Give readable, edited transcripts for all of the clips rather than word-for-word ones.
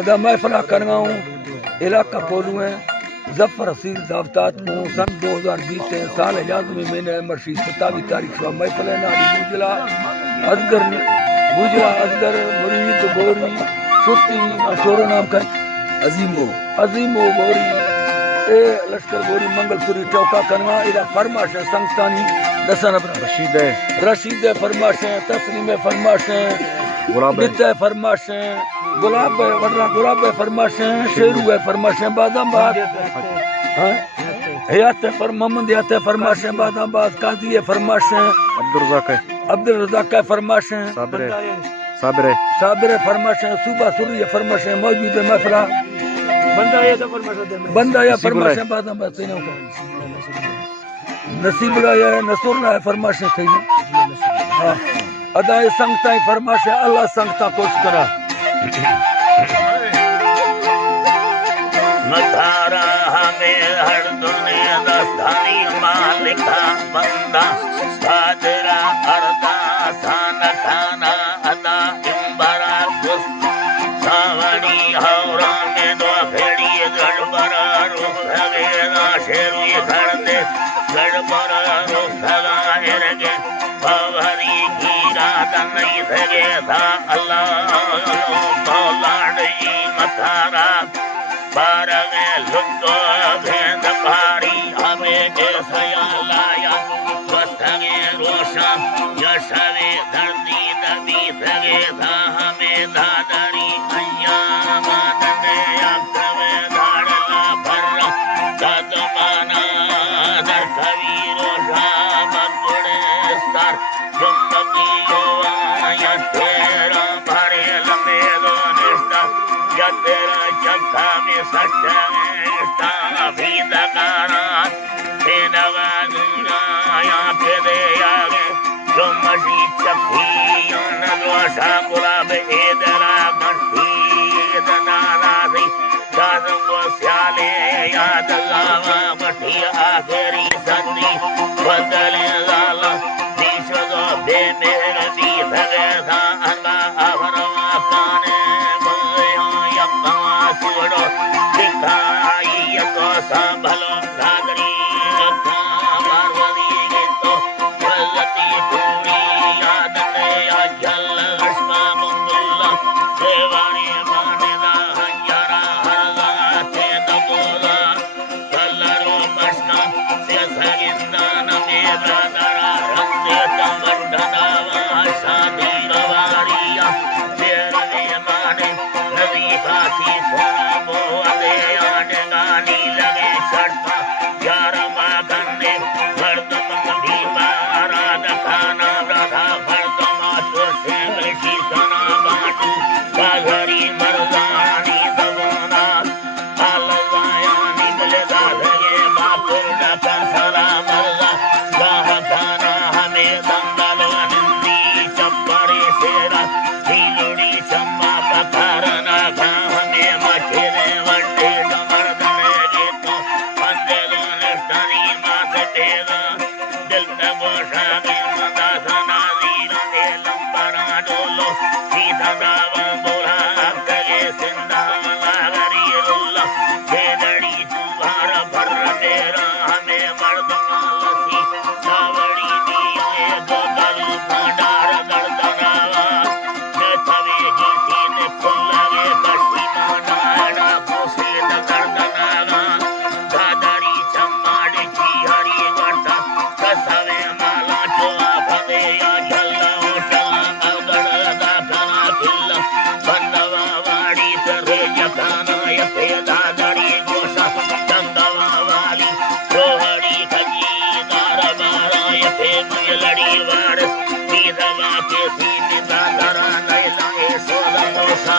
अदा महफिल करना हूँ इलाका पोलू है जफर हसीन दावतात को सन 2020 से साल इजाज में मैंने मर्शी 27 तारीख को महफिल है नारी बुजला असगर मुरीद बोरी सुती अशोर नाम का अजीमो बोरी ए लश्कर बोरी मंगलपुरी चौका करना इला फरमाश है संगतानी दसन रशीद फरमाश है तस्लीम फरमाश है गुलाब फरमाश है गुलाब फरमाश है शेरू है फरमाश है बादामबाद हयात मोहम्मद हयात फरमाश है बादामबाद काजी फरमाश है अब्दुल रज़ाक फरमाश है साबिर फरमाश है सूबा सुरी फरमाश है मौजूद है महफिला बंदा या फरमाश है बादामबाद से नसीब है नसूर है फरमाश है हां अदाए संगता फरमाश है अल्लाह संगता कोश करा मतारा हमें हर दुनिया दस्तानी मालिका बंदा सादरा अर्दा सान खाना अदा इम्बरा गुस सावनी हौरा में दो भेड़ी गड़बड़ा रूप लगेगा शेरी घर दे गड़बड़ा रूप लगा हिरगे भवरी हीरा नहीं सके था अल्लाह मौलाड़ी मतारा बारगे लुत्तो भेद पारी हमें जैसा लाया स्वस्थगे रोशन यशवे धरती दबी सगे था हमें दादरी अय्या मानने अक्तवे धाड़ला भर्रा कदमाना दर कवि रोशा मगुड़े सर जुम्बकी योवाया तेरा भरे लंबे दो निष्ठा या तेरा चक्का में सच्चा निष्ठा भी दगारा तेनवा दुनिया पे दे आगे जो मशी चक्की नदवाशा गुलाब एदरा घंटी दनारा दी दादम वो स्याले याद लावा मठी आखिरी सदी बदले लाला दो बेमेर दी भगे था अंगा अवरवा पाने बोयो यक्कवा सुड़ो दिखाई यको संभलो गागरी रखा पार्वती के तो गलती पूरी याद ने अजल अश्मा मुंगुल्ला देवानी मानेला हंजारा हरगा ते दबोला कल्लरो कृष्णा से सगिंदा नमेला दरा रंगे तमंडनावा शादी रवारिया तेरे माने नदी खाती सोना बोले आने गानी लगे शर्मा यारा मागने भरदम भीमारा दखाना राधा भरदम तुरसे मिठी सना बाटू बागरी मर्दानी दबोना आलवाया निकले दाधे बापुर डकर सरा मर्दा गाहकाना हमें दंगलो नंदी चप्परे सेरा हिलोड़ी चम्मा पकारना हमें मछले वंडे मर्दने गीतो पंदेलो निष्ठानी मासटेगा दिल में बोशा में मदासना लीला ने लंबरा डोलो सीधा गावा बोला कगे सिंधा लागरी रुल्ला खेलड़ी तुम्हारा भर मेरा हमें मर्दमा लसी सावड़ी दिए दो दल भंडार गर्दनावा मैं तवे गीती ने फुल्लगे कशी मानाड़ा पोसेद गर्दनावा दादरी चम्माड़ी की हरी वर्ता कसवे माला चोआ भवे या झल्ला ओटा अगड़ दाखना फिल्ला बंदवा वाड़ी करे यकाना यते दादरी गोसा चंदवा वाली रोहड़ी खजी दारा बारा यते मयलड़ी वाड़ सीधवा के सीने दादरा नैलाए सोला गोसा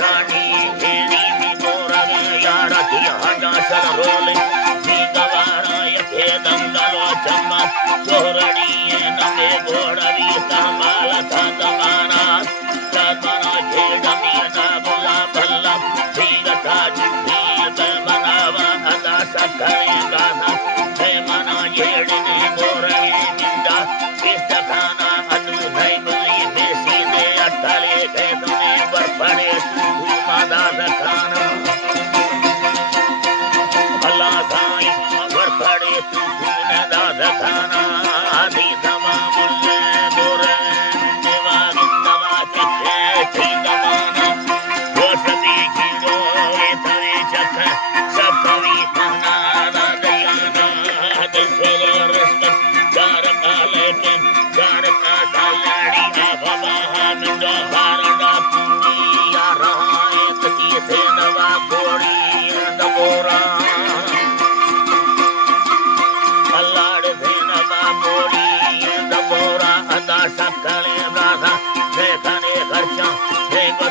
रानी घेरी भी मोरा यारा की हजा चल रोले सीधवारा यते दंगलो चम्मा सोहरड़ी नमे घोड़वी कमाला था दमाना दमाना झेड़मी ना बोला भल्ला सीरता जिठी बनावा अदा सकरे गाना मना झेड़ने मोरे निंदा इस खाना अनु नहीं मिली देसी दे अटले के तुम्हें बर्फा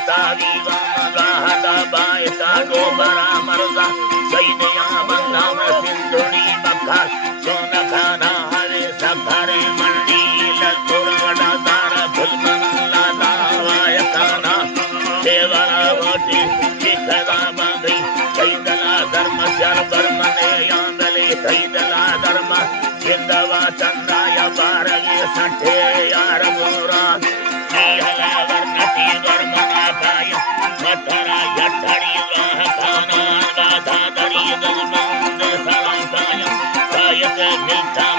Taviva Mahada Baita Dobara Marza Saidya Bandama Sinduri Bakar Sonakana Hare Sakare Mandi Laturada Dara Kulmana Lavayakana Devara Vati Chikada Bandhi Saidala Dharma Sharbarmane Yandale Saidala Dharma Jindava Chandaya Baragi Sate Yaramura Nihala Varnati Varmanakaya Matara Yatari Rahakana Vadadari Dharmanda Salakaya Kayaka Nita